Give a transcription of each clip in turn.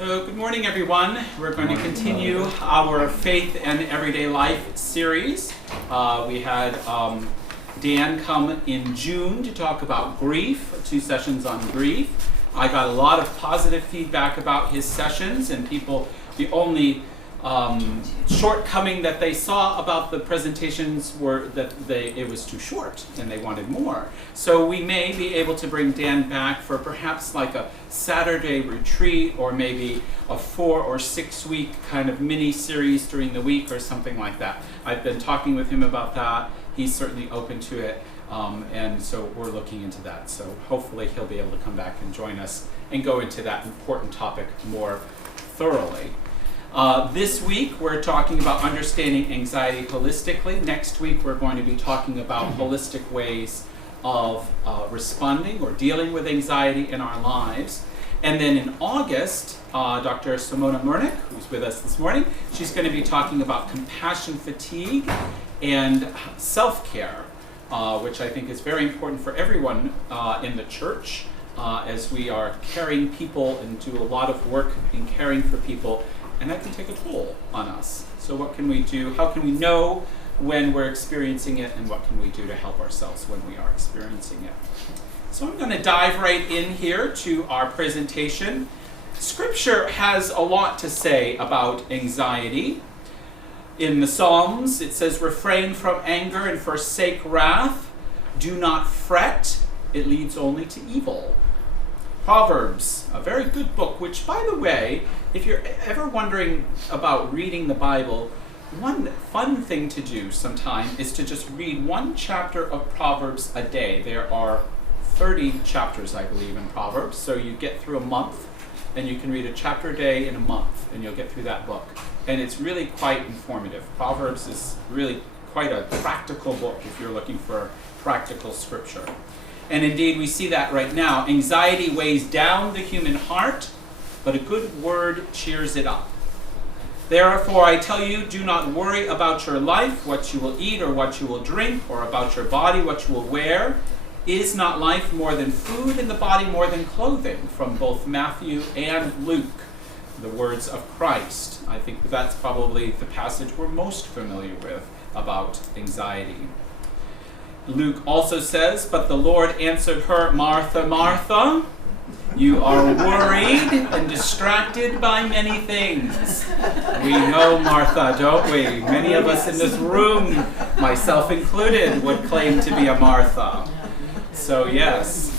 So good morning, everyone. We're going to continue our Faith and Everyday Life series. We had Dan come in June to talk about grief, 2 sessions on grief. I got a lot of positive feedback about his sessions, and people, the only shortcoming that they saw about the presentations were that it was too short and they wanted more. So we may be able to bring Dan back for perhaps like a Saturday retreat, or maybe a 4 or 6 week kind of mini series during the week or something like that. I've been talking with him about that. He's certainly open to it, and so we're looking into that. So hopefully he'll be able to come back and join us and go into that important topic more thoroughly. This week we're talking about understanding anxiety holistically. Next week we're going to be talking about holistic ways of responding or dealing with anxiety in our lives. And then in August, Dr. Simona Murnick, who's with us this morning, she's going to be talking about compassion fatigue and self-care, which I think is very important for everyone in the church, as we are caring people and do a lot of work in caring for people. And that can take a toll on us. So what can we do? How can we know when we're experiencing it, and what can we do to help ourselves when we are experiencing it? So I'm going to dive right in here to our presentation. Scripture has a lot to say about anxiety. In the Psalms, it says, refrain from anger and forsake wrath. Do not fret. It leads only to evil. Proverbs, a very good book, which, by the way, if you're ever wondering about reading the Bible, one fun thing to do sometime is to just read 1 chapter of Proverbs a day. There are 30 chapters, I believe, in Proverbs, so you get through a month, and you can read a chapter a day in a month, and you'll get through that book. And it's really quite informative. Proverbs is really quite a practical book if you're looking for practical scripture. And indeed, we see that right now. Anxiety weighs down the human heart, but a good word cheers it up. Therefore, I tell you, do not worry about your life, what you will eat or what you will drink, or about your body, what you will wear. Is not life more than food, and the body more than clothing? From both Matthew and Luke, the words of Christ. I think that's probably the passage we're most familiar with about anxiety. Luke also says, but the Lord answered her, Martha, Martha, you are worried and distracted by many things. We know Martha, don't we? Many of us in this room, myself included, would claim to be a Martha. So yes.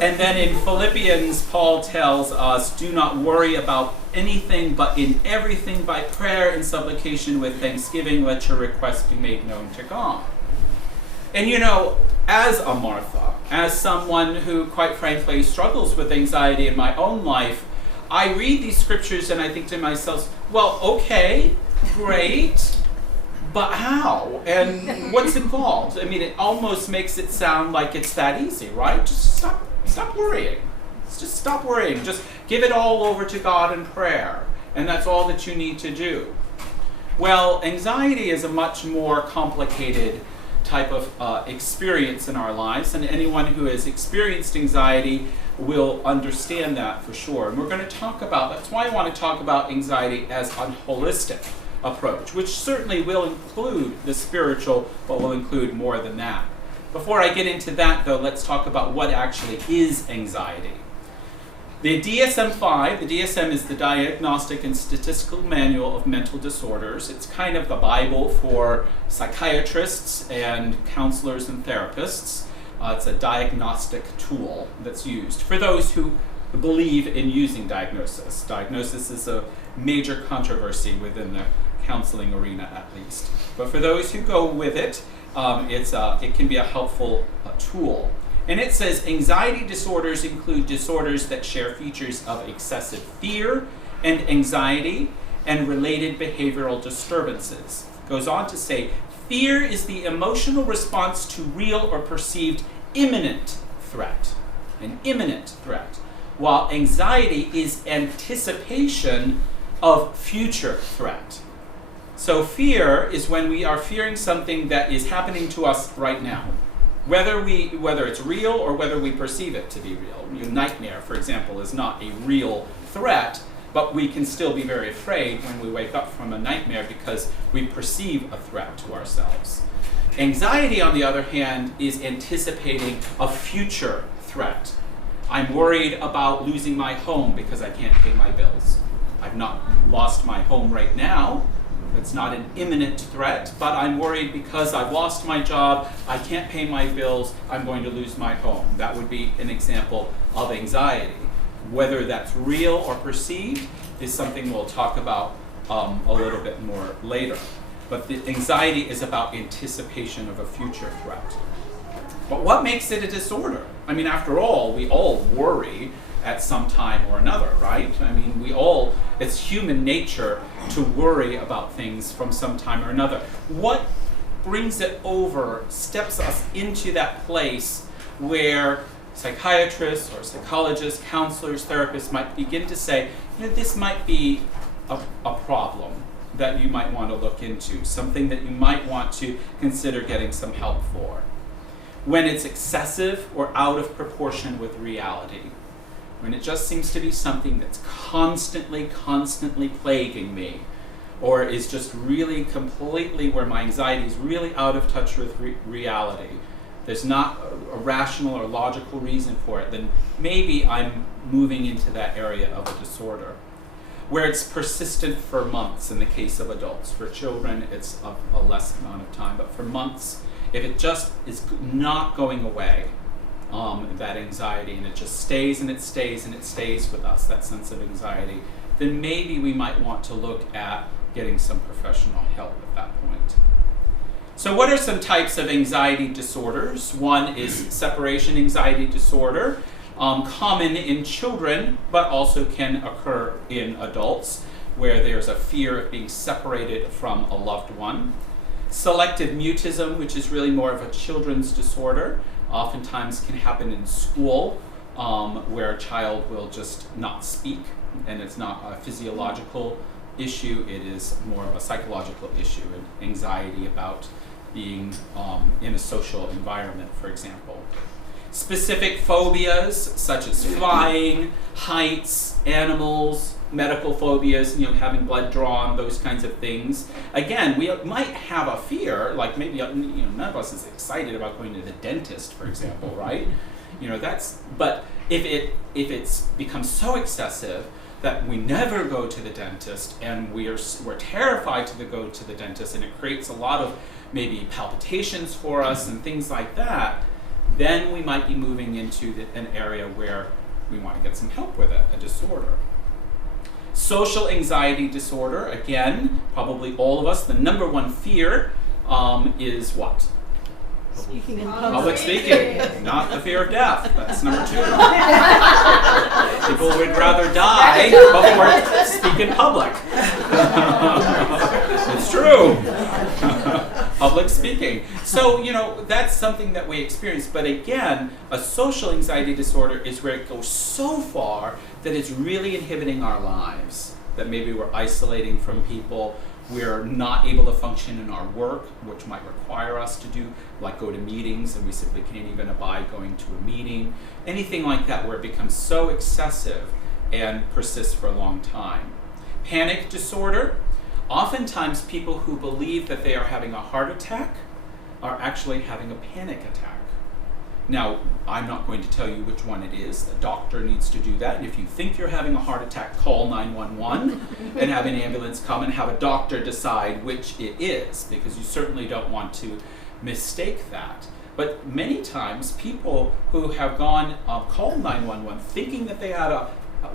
And then in Philippians, Paul tells us, do not worry about anything, but in everything by prayer and supplication with thanksgiving, let your requests be made known to God. And you know, as a Martha, as someone who, quite frankly, struggles with anxiety in my own life, I read these scriptures and I think to myself, well, okay, great, but how? And what's involved? I mean, it almost makes it sound like it's that easy, right? Just stop worrying. Just stop worrying. Just give it all over to God in prayer. And that's all that you need to do. Well, anxiety is a much more complicated type of experience in our lives, and anyone who has experienced anxiety will understand that for sure. And we're going to talk about, that's why I want to talk about anxiety as a holistic approach, which certainly will include the spiritual, but will include more than that. Before I get into that, though, let's talk about what actually is anxiety. The DSM-5, the DSM is the Diagnostic and Statistical Manual of Mental Disorders. It's kind of the Bible for psychiatrists and counselors and therapists. It's a diagnostic tool that's used for those who believe in using diagnosis. Diagnosis is a major controversy within the counseling arena, at least. But for those who go with it, it can be a helpful tool. And it says anxiety disorders include disorders that share features of excessive fear and anxiety and related behavioral disturbances. It goes on to say, fear is the emotional response to real or perceived imminent threat, an imminent threat, while anxiety is anticipation of future threat. So fear is when we are fearing something that is happening to us right now. Whether it's real or whether we perceive it to be real. Your nightmare, for example, is not a real threat, but we can still be very afraid when we wake up from a nightmare because we perceive a threat to ourselves. Anxiety, on the other hand, is anticipating a future threat. I'm worried about losing my home because I can't pay my bills. I've not lost my home right now. It's not an imminent threat, but I'm worried because I've lost my job, I can't pay my bills, I'm going to lose my home. That would be an example of anxiety. Whether that's real or perceived is something we'll talk about a little bit more later. But the anxiety is about anticipation of a future threat. But what makes it a disorder? I mean, after all, we all worry at some time or another, right? I mean, it's human nature to worry about things from some time or another. What brings it over, steps us into that place where psychiatrists or psychologists, counselors, therapists might begin to say, this might be a problem that you might want to look into, something that you might want to consider getting some help for. When it's excessive or out of proportion with reality. When it just seems to be something that's constantly plaguing me, or is just really completely where my anxiety is really out of touch with reality. There's not a rational or logical reason for it, then maybe I'm moving into that area of a disorder. Where it's persistent for months in the case of adults. For children, it's a less amount of time, but for months, if it just is not going away, that anxiety, and it just stays and it stays and it stays with us, that sense of anxiety, then maybe we might want to look at getting some professional help at that point. So what are some types of anxiety disorders? One is separation anxiety disorder, common in children, but also can occur in adults, where there's a fear of being separated from a loved one. Selective mutism, which is really more of a children's disorder, oftentimes can happen in school, where a child will just not speak, and it's not a physiological issue, it is more of a psychological issue, and anxiety about being in a social environment, for example. Specific phobias, such as flying, heights, animals, medical phobias, having blood drawn, those kinds of things. Again, we might have a fear, like maybe none of us is excited about going to the dentist, for example, right? But if it's become so excessive that we never go to the dentist, and we're terrified to go to the dentist, and it creates a lot of maybe palpitations for us and things like that, then we might be moving into an area where we want to get some help with it, a disorder. Social anxiety disorder, again, probably all of us, the number one fear is what? Speaking in public. Public speaking, not the fear of death. That's number 2. People would rather die before speak in public. It's true. Public speaking. So, that's something that we experience. But again, a social anxiety disorder is where it goes so far that it's really inhibiting our lives. That maybe we're isolating from people, we're not able to function in our work, which might require us to do, like go to meetings, and we simply can't even abide going to a meeting. Anything like that where it becomes so excessive and persists for a long time. Panic disorder. Oftentimes people who believe that they are having a heart attack are actually having a panic attack. Now, I'm not going to tell you which one it is. The doctor needs to do that. And if you think you're having a heart attack, call 911 and have an ambulance come and have a doctor decide which it is, because you certainly don't want to mistake that. But many times, people who have gone called 911 thinking that they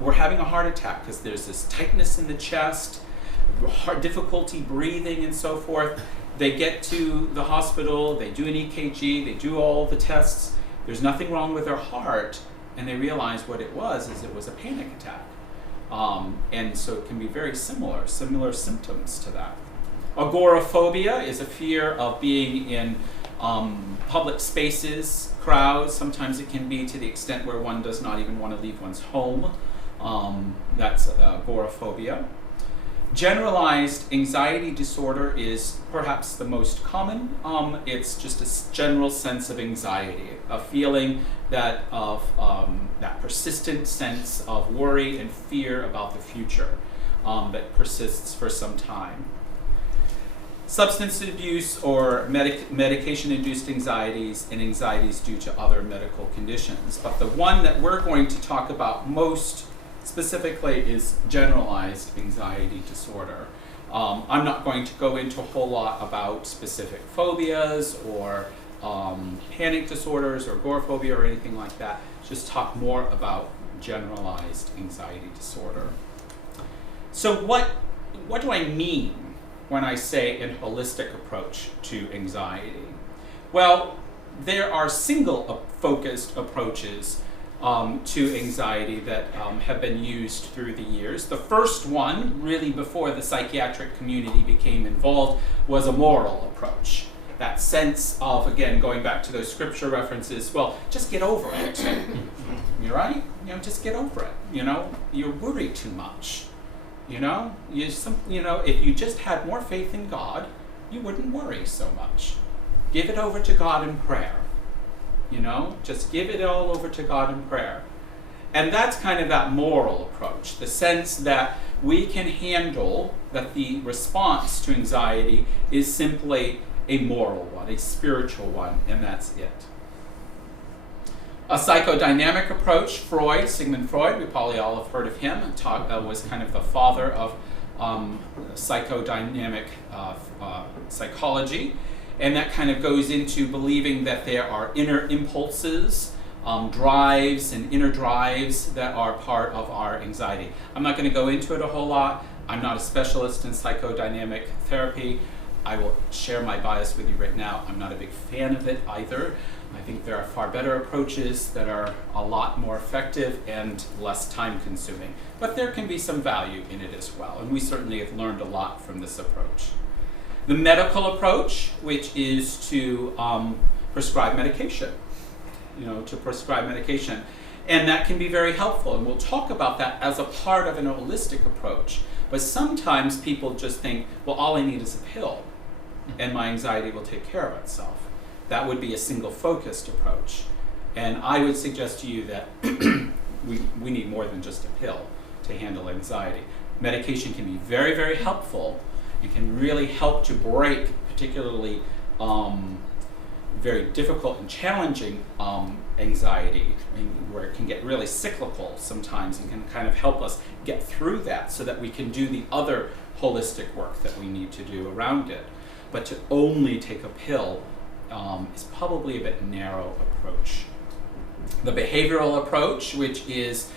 were having a heart attack because there's this tightness in the chest, difficulty breathing, and so forth. They get to the hospital, they do an EKG, they do all the tests, there's nothing wrong with their heart, and they realize what it was a panic attack. And so it can be very similar symptoms to that. Agoraphobia is a fear of being in public spaces, crowds. Sometimes it can be to the extent where one does not even want to leave one's home. That's agoraphobia. Generalized anxiety disorder is perhaps the most common. It's just a general sense of anxiety, a feeling that that persistent sense of worry and fear about the future that persists for some time. Substance abuse or medication-induced anxieties and anxieties due to other medical conditions. But the one that we're going to talk about most specifically is generalized anxiety disorder. I'm not going to go into a whole lot about specific phobias or panic disorders or agoraphobia or anything like that. Just talk more about generalized anxiety disorder. So what do I mean when I say a holistic approach to anxiety? Well, there are single-focused approaches to anxiety that have been used through the years. The first one, really before the psychiatric community became involved, was a moral approach. That sense of, again, going back to those scripture references, well, just get over it. You're right? Just get over it. You worry too much. If you just had more faith in God, you wouldn't worry so much. Give it over to God in prayer. Just give it all over to God in prayer. And that's kind of that moral approach, the sense that we can handle, that the response to anxiety is simply a moral one, a spiritual one, and that's it. A psychodynamic approach, Sigmund Freud, we probably all have heard of him, was kind of the father of psychodynamic psychology. And that kind of goes into believing that there are inner impulses, drives and inner drives that are part of our anxiety. I'm not going to go into it a whole lot. I'm not a specialist in psychodynamic therapy. I will share my bias with you right now. I'm not a big fan of it either. I think there are far better approaches that are a lot more effective and less time consuming. But there can be some value in it as well. And we certainly have learned a lot from this approach. The medical approach, which is to prescribe medication, And that can be very helpful, and we'll talk about that as a part of an holistic approach. But sometimes people just think, well, all I need is a pill, and my anxiety will take care of itself. That would be a single-focused approach. And I would suggest to you that we need more than just a pill to handle anxiety. Medication can be very, very helpful, and can really help to break particularly very difficult and challenging anxiety, where it can get really cyclical sometimes, and can kind of help us get through that so that we can do the other holistic work that we need to do around it. But to only take a pill is probably a bit narrow approach. The behavioral approach, which is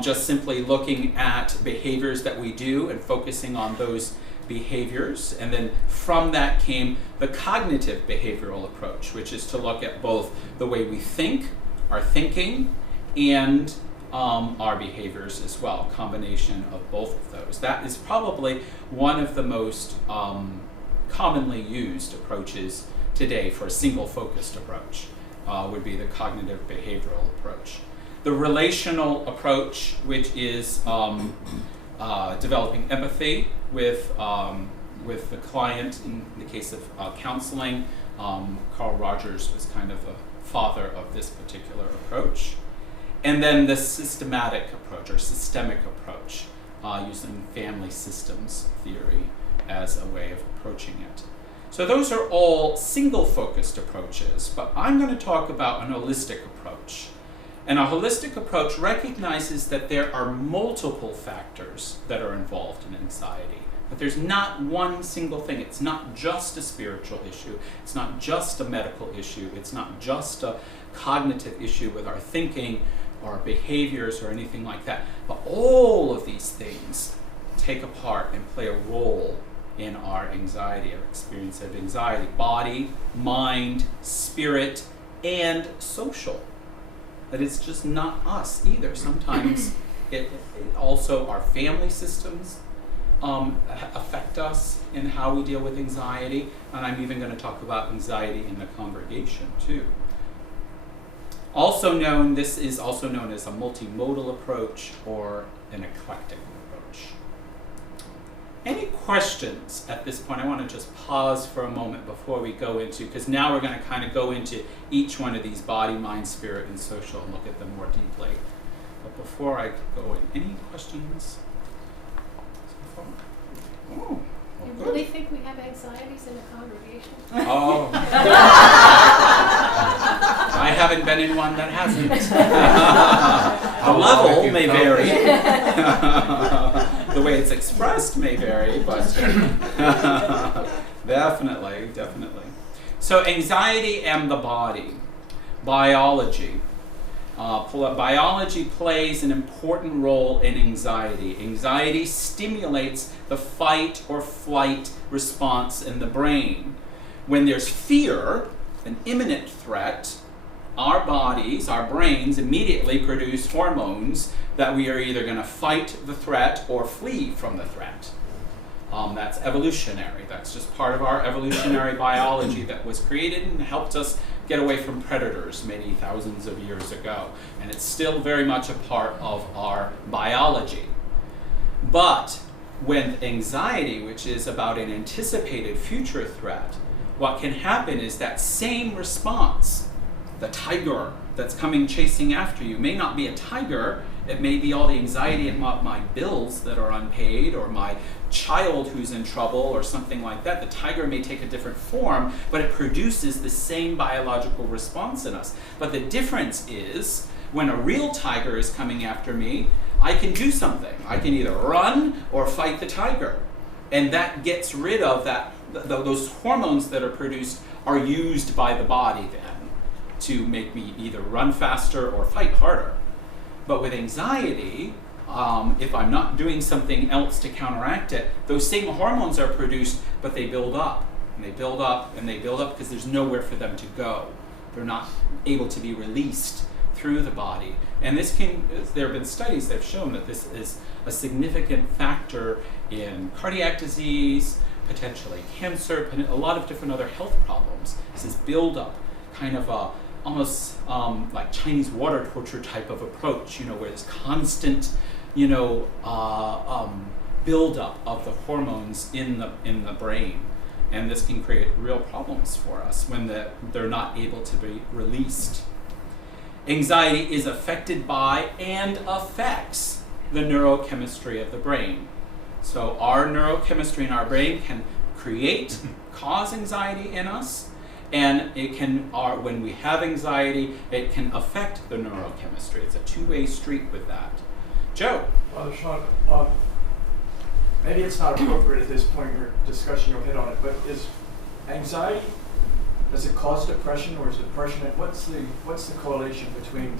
just simply looking at behaviors that we do and focusing on those behaviors, and then from that came the cognitive behavioral approach, which is to look at both the way we think, our thinking, and our behaviors as well, a combination of both of those. That is probably one of the most commonly used approaches today for a single-focused approach, would be the cognitive behavioral approach. The relational approach, which is developing empathy with the client. In the case of counseling, Carl Rogers was kind of the father of this particular approach. And then the systematic approach, or systemic approach, using family systems theory as a way of approaching it. So those are all single-focused approaches, but I'm going to talk about an holistic approach. And a holistic approach recognizes that there are multiple factors that are involved in anxiety. But there's not one single thing. It's not just a spiritual issue. It's not just a medical issue. It's not just a cognitive issue with our thinking or our behaviors or anything like that. But all of these things take a part and play a role in our anxiety, our experience of anxiety. Body, mind, spirit, and social. That it's just not us either. Sometimes it also our family systems affect us in how we deal with anxiety, and I'm even going to talk about anxiety in the congregation too. This is also known as a multimodal approach or an eclectic approach. Any questions at this point? I want to just pause for a moment before we go into, because now we're going to kind of go into each one of these body, mind, spirit, and social and look at them more deeply. But before I go in, any questions? Oh, You good. really think we have anxieties in a congregation? Oh. I haven't been in one that hasn't. The level may vary. The way it's expressed may vary, but definitely. So anxiety and the body. Biology. Biology plays an important role in anxiety. Anxiety stimulates the fight or flight response in the brain. When there's fear, an imminent threat, our bodies, our brains immediately produce hormones that we are either going to fight the threat or flee from the threat. That's evolutionary. That's just part of our evolutionary biology that was created and helped us get away from predators many thousands of years ago. And it's still very much a part of our biology. But with anxiety, which is about an anticipated future threat, what can happen is that same response, the tiger that's coming chasing after you, may not be a tiger. It may be all the anxiety about my bills that are unpaid, or my child who's in trouble, or something like that. The tiger may take a different form, but it produces the same biological response in us. But the difference is, when a real tiger is coming after me, I can do something. I can either run or fight the tiger. And that gets rid of that. Those hormones that are produced are used by the body then to make me either run faster or fight harder. But with anxiety, if I'm not doing something else to counteract it, those same hormones are produced, but they build up, and they build up, and they build up because there's nowhere for them to go. They're not able to be released through the body. And there have been studies that have shown that this is a significant factor in cardiac disease, potentially cancer, a lot of different other health problems. This is build-up, kind of almost like Chinese water torture type of approach, where there's constant, build-up of the hormones in the brain. And this can create real problems for us when they're not able to be released. Anxiety is affected by and affects the neurochemistry of the brain. So our neurochemistry in our brain can cause anxiety in us, and it can, when we have anxiety, it can affect the neurochemistry. It's a two-way street with that. Joe? Well, Sean, maybe it's not appropriate at this point in your discussion, you'll hit on it, but is anxiety, does it cause depression, or is depression, what's the correlation between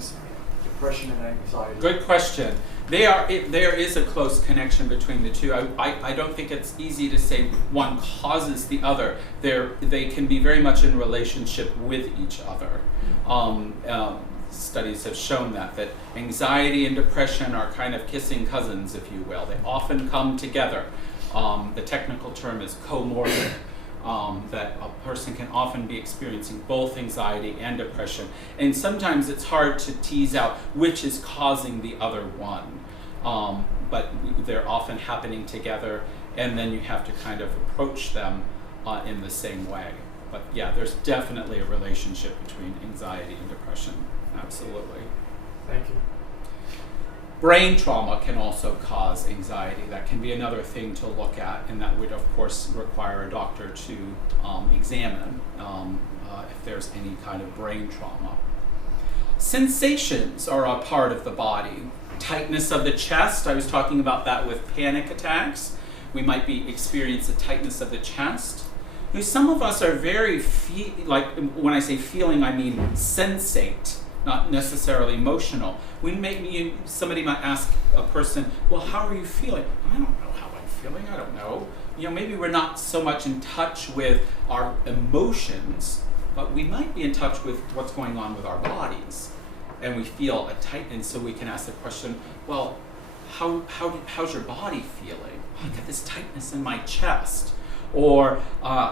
depression and anxiety? Good question. There is a close connection between the two. I don't think it's easy to say one causes the other. They can be very much in relationship with each other. Studies have shown that anxiety and depression are kind of kissing cousins, if you will. They often come together. The technical term is comorbid. That a person can often be experiencing both anxiety and depression. And sometimes it's hard to tease out which is causing the other one. But they're often happening together, and then you have to kind of approach them in the same way. But yeah, there's definitely a relationship between anxiety and depression. Absolutely. Thank you. Brain trauma can also cause anxiety. That can be another thing to look at, and that would, of course, require a doctor to examine if there's any kind of brain trauma. Sensations are a part of the body. Tightness of the chest, I was talking about that with panic attacks. We might experience a tightness of the chest. Some of us are very, when I say feeling, I mean sensate, not necessarily emotional. Somebody might ask a person, well, how are you feeling? I don't know how I'm feeling, I don't know. Maybe we're not so much in touch with our emotions, but we might be in touch with what's going on with our bodies. And we feel a tightness, so we can ask the question, well, how's your body feeling? I got this tightness in my chest. Or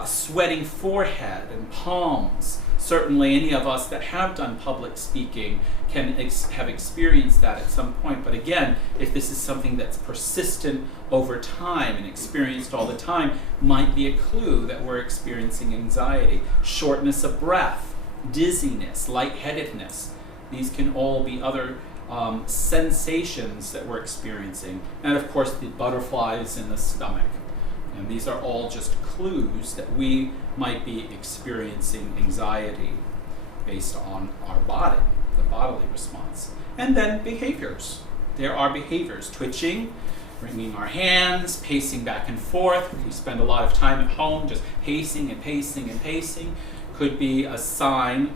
sweating forehead and palms. Certainly any of us that have done public speaking can have experienced that at some point. But again, if this is something that's persistent over time and experienced all the time, might be a clue that we're experiencing anxiety. Shortness of breath, dizziness, lightheadedness. These can all be other sensations that we're experiencing. And of course, the butterflies in the stomach. And these are all just clues that we might be experiencing anxiety based on our body, the bodily response. And then behaviors. There are behaviors, twitching, wringing our hands, pacing back and forth. We spend a lot of time at home just pacing and pacing and pacing. Could be a sign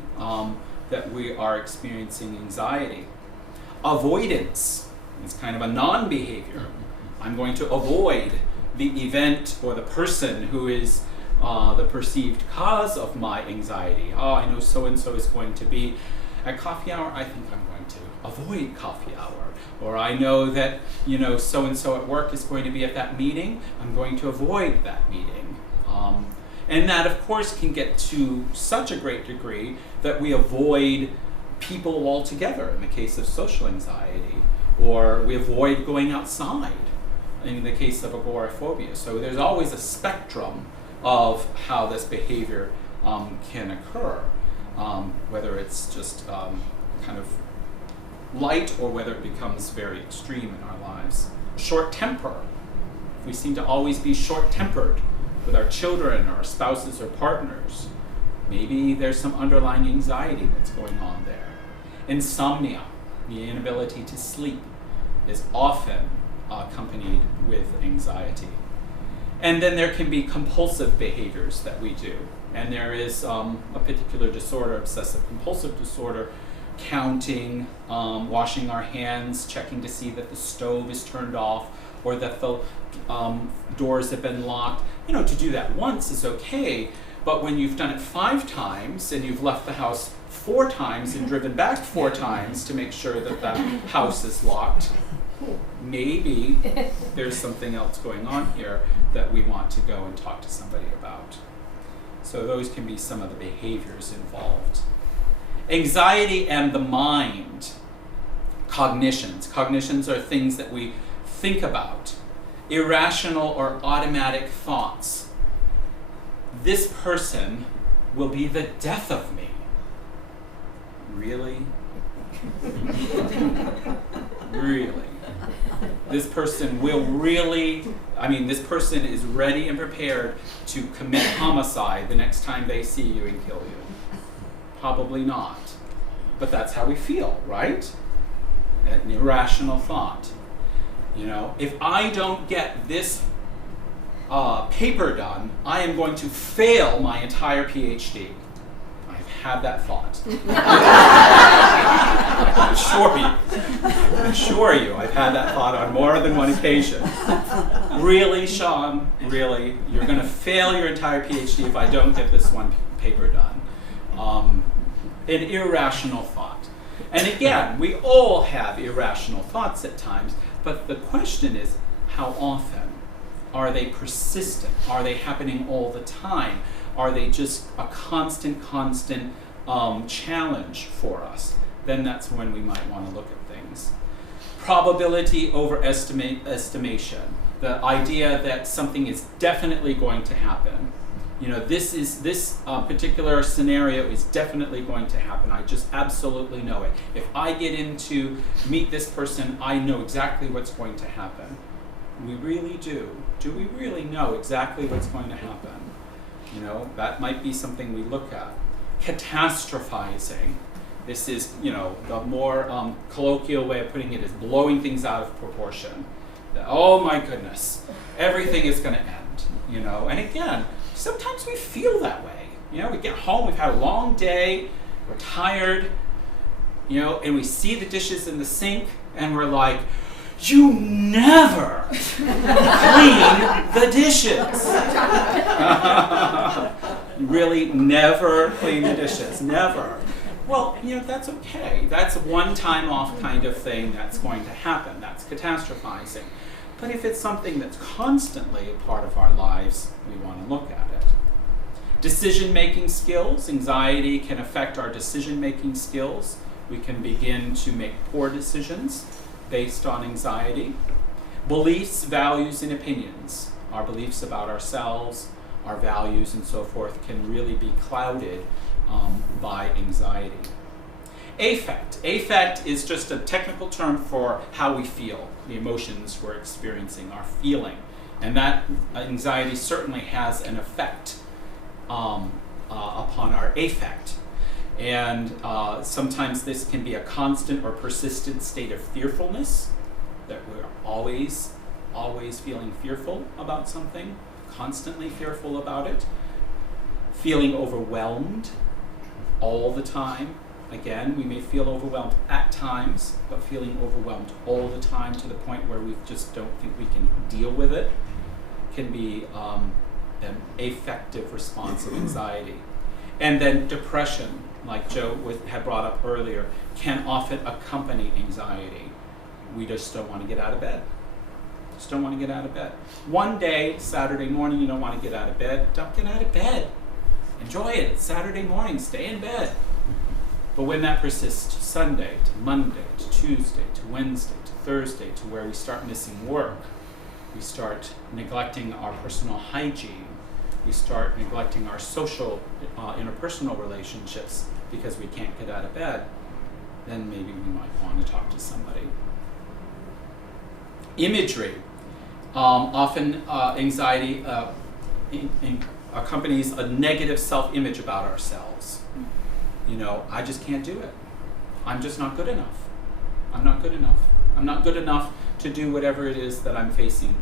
that we are experiencing anxiety. Avoidance is kind of a non-behavior. I'm going to avoid the event or the person who is the perceived cause of my anxiety. Oh, I know so-and-so is going to be at coffee hour. I think I'm going to avoid coffee hour. Or I know that, so-and-so at work is going to be at that meeting. I'm going to avoid that meeting. And that, of course, can get to such a great degree that we avoid people altogether in the case of social anxiety, or we avoid going outside in the case of agoraphobia. So there's always a spectrum of how this behavior can occur, whether it's just kind of light or whether it becomes very extreme in our lives. Short temper. We seem to always be short-tempered with our children or our spouses or partners. Maybe there's some underlying anxiety that's going on there. Insomnia, the inability to sleep, is often accompanied with anxiety. And then there can be compulsive behaviors that we do. And there is a particular disorder, obsessive compulsive disorder, counting, washing our hands, checking to see that the stove is turned off or that the doors have been locked. To do that once is okay, but when you've done it 5 times and you've left the house 4 times and driven back 4 times to make sure that the house is locked, maybe there's something else going on here that we want to go and talk to somebody about. So those can be some of the behaviors involved. Anxiety and the mind. Cognitions. Cognitions are things that we think about. Irrational or automatic thoughts. This person will be the death of me. Really? Really? This person will really, this person is ready and prepared to commit homicide the next time they see you and kill you. Probably not. But that's how we feel, right? An irrational thought. If I don't get this paper done, I am going to fail my entire PhD. I've had that thought. I assure you, I've had that thought on more than one occasion. Really, Sean? Really? You're going to fail your entire PhD if I don't get this one paper done. An irrational thought. And again, we all have irrational thoughts at times, but the question is, how often? Are they persistent? Are they happening all the time? Are they just a constant challenge for us? Then that's when we might want to look at things. Probability over estimation. The idea that something is definitely going to happen. This particular scenario is definitely going to happen. I just absolutely know it. If I get in to meet this person, I know exactly what's going to happen. We really do. Do we really know exactly what's going to happen? That might be something we look at. Catastrophizing. This is, the more colloquial way of putting it is blowing things out of proportion. Oh my goodness, everything is going to end, And again, sometimes we feel that way. We get home, we've had a long day, we're tired, and we see the dishes in the sink, and we're like, you never clean the dishes. Really, never clean the dishes, never. Well, that's okay. That's a one-time off kind of thing that's going to happen. That's catastrophizing. But if it's something that's constantly a part of our lives, we want to look at it. Decision-making skills. Anxiety can affect our decision-making skills. We can begin to make poor decisions based on anxiety. Beliefs, values, and opinions. Our beliefs about ourselves, our values, and so forth can really be clouded by anxiety. Affect. Affect is just a technical term for how we feel, the emotions we're experiencing, our feeling. And that anxiety certainly has an effect upon our affect. And sometimes this can be a constant or persistent state of fearfulness, that we're always feeling fearful about something, constantly fearful about it. Feeling overwhelmed all the time. Again, we may feel overwhelmed at times, but feeling overwhelmed all the time to the point where we just don't think we can deal with it can be an affective response of anxiety. And then depression, like Joe had brought up earlier, can often accompany anxiety. We just don't want to get out of bed. Just don't want to get out of bed. One day, Saturday morning, you don't want to get out of bed. Don't get out of bed. Enjoy it. It's Saturday morning. Stay in bed. But when that persists to Sunday, to Monday, to Tuesday, to Wednesday, to Thursday, to where we start missing work, we start neglecting our personal hygiene, we start neglecting our social, interpersonal relationships because we can't get out of bed, then maybe we might want to talk to somebody. Imagery. Often anxiety accompanies a negative self-image about ourselves. You know, I just can't do it. I'm just not good enough. I'm not good enough. I'm not good enough to do whatever it is that I'm facing.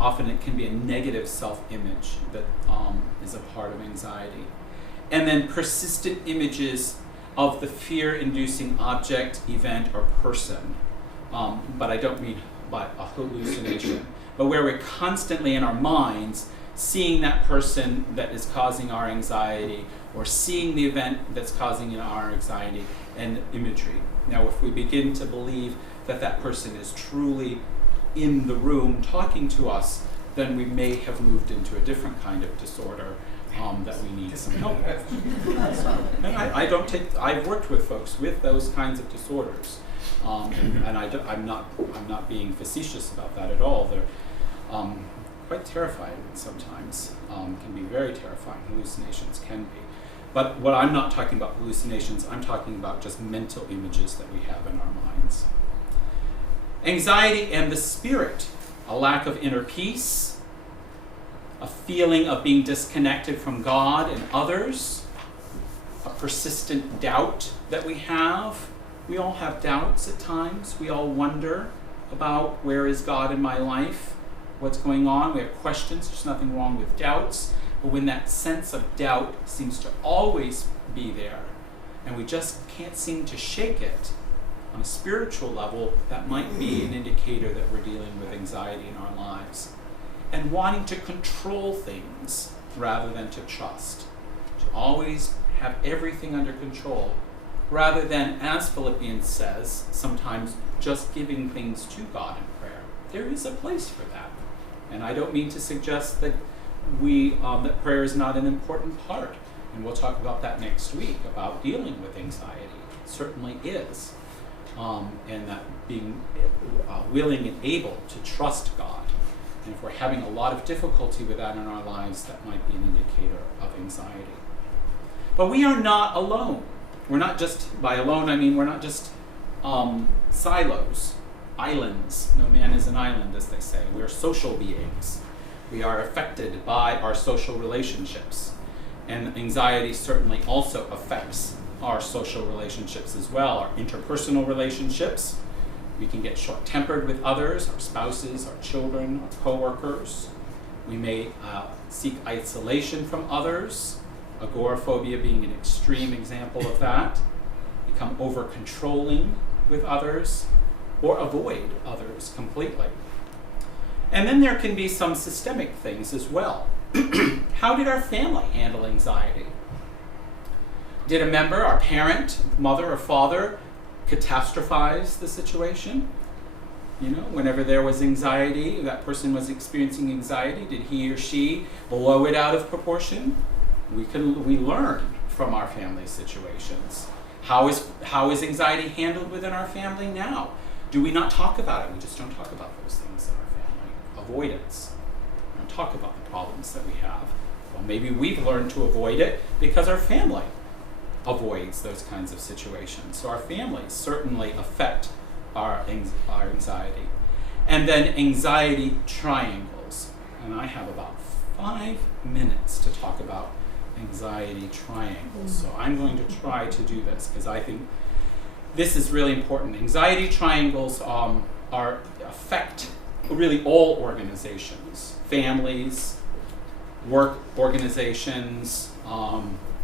Often it can be a negative self-image that is a part of anxiety. And then persistent images of the fear-inducing object, event, or person. But I don't mean by a hallucination, but where we're constantly in our minds seeing that person that is causing our anxiety, or seeing the event that's causing our anxiety, and imagery. Now, if we begin to believe that that person is truly in the room talking to us, then we may have moved into a different kind of disorder that we need some help with. And I've worked with folks with those kinds of disorders, and I'm not being facetious about that at all. They're quite terrifying sometimes, can be very terrifying. Hallucinations can be. But what I'm not talking about hallucinations, I'm talking about just mental images that we have in our minds. Anxiety and the spirit, a lack of inner peace, a feeling of being disconnected from God and others, a persistent doubt that we have. We all have doubts at times. We all wonder about where is God in my life, what's going on. We have questions. There's nothing wrong with doubts. But when that sense of doubt seems to always be there, and we just can't seem to shake it, on a spiritual level, that might be an indicator that we're dealing with anxiety in our lives. And wanting to control things rather than to trust. To always have everything under control, rather than, as Philippians says, sometimes just giving things to God in prayer. There is a place for that. And I don't mean to suggest that that prayer is not an important part. And we'll talk about that next week, about dealing with anxiety. It certainly is. And that being willing and able to trust God. And if we're having a lot of difficulty with that in our lives, that might be an indicator of anxiety. But we are not alone. We're not just, by alone I mean we're not just silos, islands. No man is an island, as they say. We are social beings. We are affected by our social relationships. And anxiety certainly also affects our social relationships as well, our interpersonal relationships. We can get short-tempered with others, our spouses, our children, our coworkers. We may seek isolation from others, agoraphobia being an extreme example of that. Become over-controlling with others, or avoid others completely. And then there can be some systemic things as well. How did our family handle anxiety? Did a member, our parent, mother or father, catastrophize the situation? You know, whenever there was anxiety, that person was experiencing anxiety, did he or she blow it out of proportion? We learn from our family situations. How is anxiety handled within our family now? Do we not talk about it? We just don't talk about those things in our family. Avoidance. We don't talk about the problems that we have. Well, maybe we've learned to avoid it because our family avoids those kinds of situations. So our families certainly affect our anxiety. And then anxiety triangles. And I have about 5 minutes to talk about anxiety triangles. So I'm going to try to do this because I think this is really important. Anxiety triangles affect really all organizations, families, work organizations,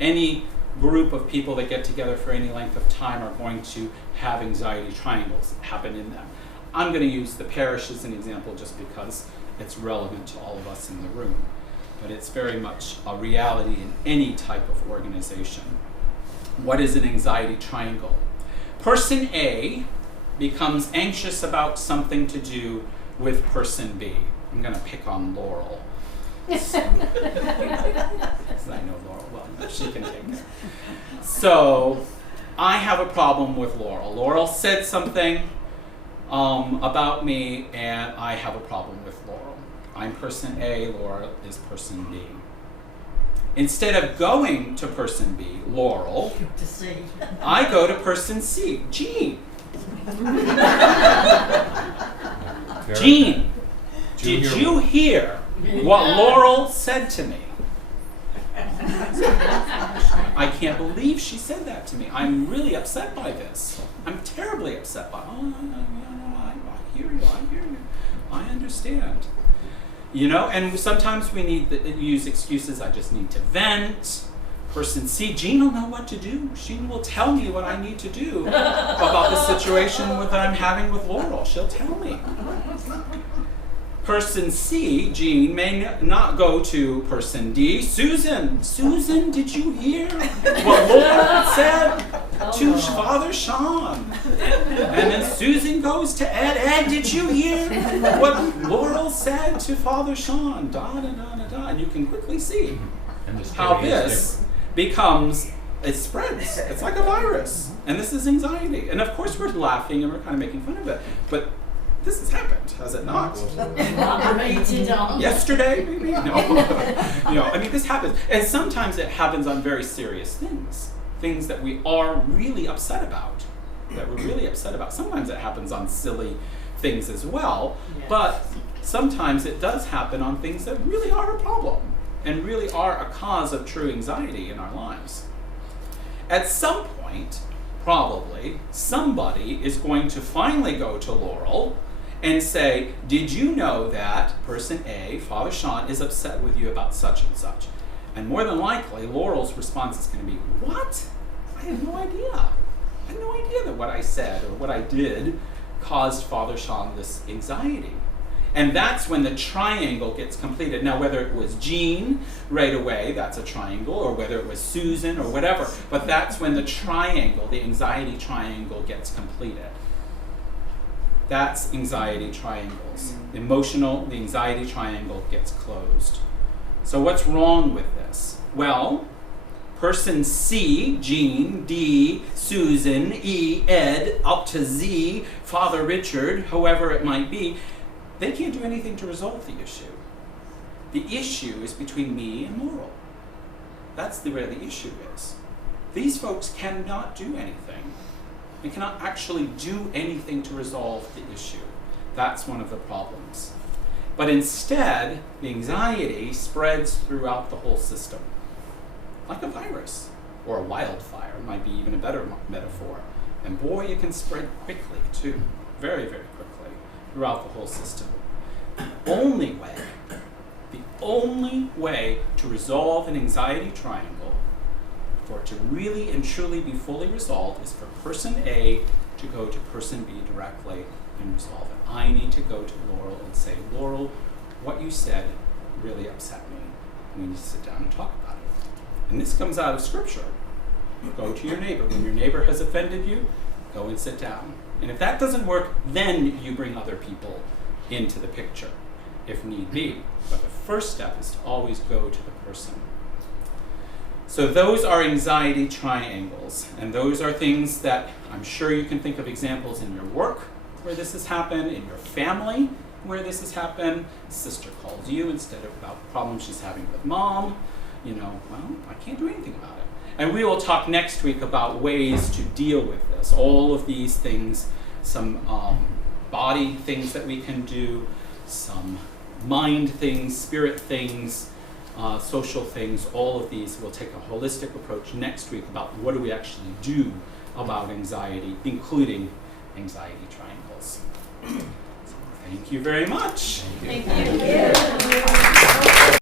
any group of people that get together for any length of time are going to have anxiety triangles happen in them. I'm going to use the parish as an example just because it's relevant to all of us in the room. But it's very much a reality in any type of organization. What is an anxiety triangle? Person A becomes anxious about something to do with person B. I'm going to pick on Laurel. Because I know Laurel well, but she can take it. So I have a problem with Laurel. Laurel said something about me, and I have a problem with Laurel. I'm person A, Laurel is person B. Instead of going to person B, Laurel, I go to person C, Jean. Jean, did you hear what Laurel said to me? I can't believe she said that to me. I'm really upset by this. I'm terribly upset by it. I hear you. I understand. You know, and sometimes we need to use excuses. I just need to vent. Person C, Jean will know what to do. She will tell me what I need to do about the situation that I'm having with Laurel. She'll tell me. Person C, Jean, may not go to person D. Susan, did you hear what Laurel said to Father Sean? And then Susan goes to Ed. Ed, did you hear what Laurel said to Father Sean? And you can quickly see how this becomes, it spreads. It's like a virus. And this is anxiety. And of course we're laughing and we're kind of making fun of it. But this has happened, has it not? Yesterday, maybe? No. I mean, this happens. And sometimes it happens on very serious things that we are really upset about, Sometimes it happens on silly things as well, but sometimes it does happen on things that really are a problem and really are a cause of true anxiety in our lives. At some point, probably, somebody is going to finally go to Laurel and say, did you know that person A, Father Sean, is upset with you about such and such? And more than likely, Laurel's response is going to be, what? I had no idea. I had no idea that what I said or what I did caused Father Sean this anxiety. And that's when the triangle gets completed. Now, whether it was Jean right away, that's a triangle, or whether it was Susan or whatever, but that's when the triangle, the anxiety triangle, gets completed. That's anxiety triangles. The anxiety triangle gets closed. So what's wrong with this? Well, person C, Jean, D, Susan, E, Ed, up to Z, Father Richard, whoever it might be, they can't do anything to resolve the issue. The issue is between me and Laurel. That's where the issue is. These folks cannot do anything. They cannot actually do anything to resolve the issue. That's one of the problems. But instead, the anxiety spreads throughout the whole system, like a virus or a wildfire might be even a better metaphor. And boy, it can spread quickly too, very, very quickly throughout the whole system. The only way to resolve an anxiety triangle, for it to really and truly be fully resolved, is for person A to go to person B directly and resolve it. I need to go to Laurel and say, Laurel, what you said really upset me. We need to sit down and talk about it. And this comes out of Scripture. Go to your neighbor. When your neighbor has offended you, go and sit down. And if that doesn't work, then you bring other people into the picture, if need be. But the first step is to always go to the person. So those are anxiety triangles, and those are things that I'm sure you can think of examples in your work where this has happened, in your family where this has happened. Sister calls you instead of about problems she's having with mom. You know, well, I can't do anything about it. And we will talk next week about ways to deal with this. All of these things, some body things that we can do, some mind things, spirit things, social things, all of these. We'll take a holistic approach next week about what do we actually do about anxiety, including anxiety triangles. So thank you very much. Thank you.